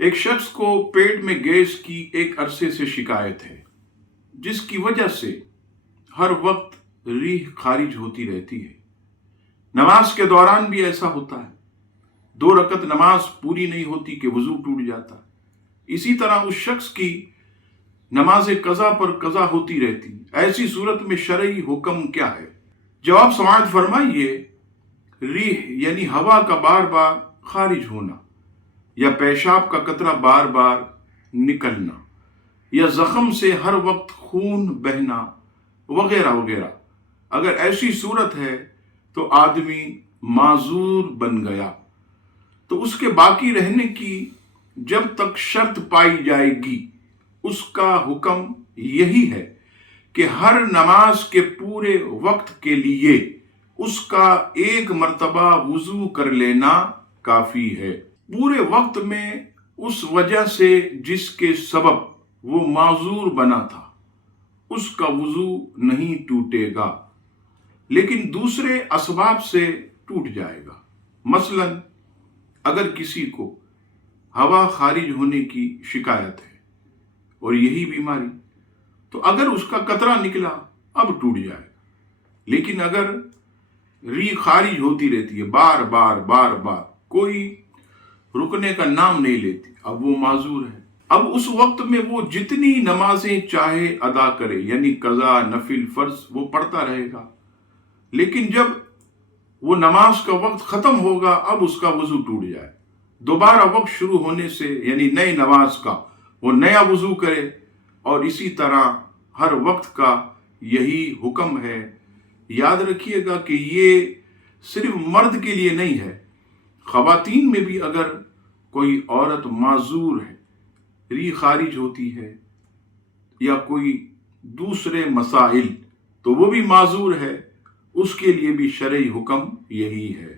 ایک شخص کو پیٹ میں گیس کی ایک عرصے سے شکایت ہے، جس کی وجہ سے ہر وقت ریح خارج ہوتی رہتی ہے۔ نماز کے دوران بھی ایسا ہوتا ہے۔ 2 رکعت نماز پوری نہیں ہوتی کہ وضو ٹوٹ جاتا۔ اسی طرح اس شخص کی نماز قضا پر قضا ہوتی رہتی۔ ایسی صورت میں شرعی حکم کیا ہے؟ جواب سماعت فرمائیے، ریح یعنی ہوا کا بار بار خارج ہونا، یا پیشاب کا قطرہ بار بار نکلنا، یا زخم سے ہر وقت خون بہنا وغیرہ وغیرہ، اگر ایسی صورت ہے تو آدمی معذور بن گیا، تو اس کے باقی رہنے کی جب تک شرط پائی جائے گی، اس کا حکم یہی ہے کہ ہر نماز کے پورے وقت کے لیے اس کا ایک مرتبہ وضو کر لینا کافی ہے۔ پورے وقت میں اس وجہ سے جس کے سبب وہ معذور بنا تھا، اس کا وضو نہیں ٹوٹے گا، لیکن دوسرے اسباب سے ٹوٹ جائے گا۔ مثلا اگر کسی کو ہوا خارج ہونے کی شکایت ہے اور یہی بیماری، تو اگر اس کا قطرہ نکلا اب ٹوٹ جائے گا، لیکن اگر ریح خارج ہوتی رہتی ہے بار بار بار بار، کوئی رکنے کا نام نہیں لیتی، اب وہ معذور ہے۔ اب اس وقت میں وہ جتنی نمازیں چاہے ادا کرے، یعنی قضا، نفل، فرض، وہ پڑھتا رہے گا، لیکن جب وہ نماز کا وقت ختم ہوگا اب اس کا وضو ٹوٹ جائے، دوبارہ وقت شروع ہونے سے یعنی نئی نماز کا وہ نیا وضو کرے، اور اسی طرح ہر وقت کا یہی حکم ہے۔ یاد رکھیے گا کہ یہ صرف مرد کے لیے نہیں ہے، خواتین میں بھی اگر کوئی عورت معذور ہے، ریح خارج ہوتی ہے یا کوئی دوسرے مسائل، تو وہ بھی معذور ہے، اس کے لیے بھی شرعی حکم یہی ہے۔